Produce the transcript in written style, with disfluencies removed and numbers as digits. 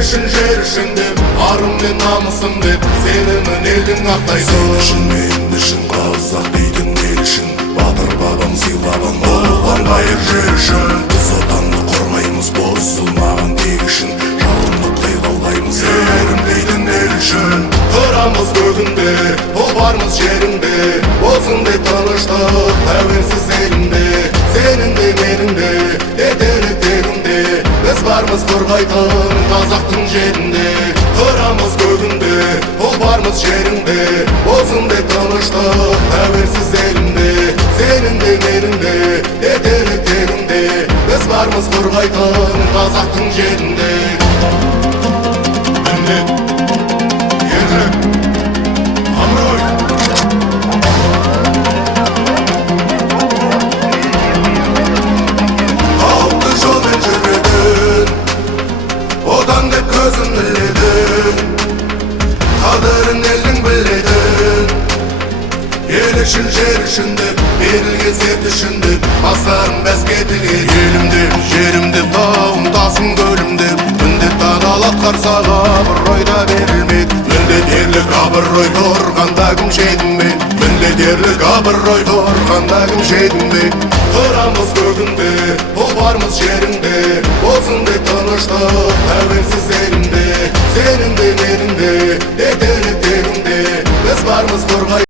үшін жер үшін деп, арым мен намысым деп, сенімін елдің ақтайсың. Сен үшін мен үшін қазақ дейтін ел үшін, батыр бабам сыйлаған болған қайыр жер үшін. Біз отанды қорғаймыз, бұзылмаған тек үшін, жалындықтай лаулаймыз ерім дейтін ел үшін. Қырамыз көгінде, толбармыз жерінде, болсын деп тыныштық тәуелсіз елінде. Сенің де менің де, етері тегінде, біз бармыз қорғайтын қазақтың жерінде. Қырамыз көгінде, толбармыз жерінде, болсын деп тыныштық тәуелсіз елінде. Сенің де менің де, етері тегінде, біз бармыз қорғайтын қазақтың жерінде. Көзін біледі, қадірін елдің біледі. Ел үшін жер үшін деп, берілген серт үшін деп, бастарын бәске тігеді. Елімде, жерімде, тауым, тасым, көлімде, міндет адалат қарсаға абырой да берілмек. Міндет ерлік абырой тұрғанда кім жеңбек? Міндет ерлік абырой тұрғанда кім жеңбек? Қырамыз көгінде, толбармыз жерінде, болсын деп тыныштық тәуелсіз елінде. Сенің де менің де, етері тегінде, біз бармыз қорғай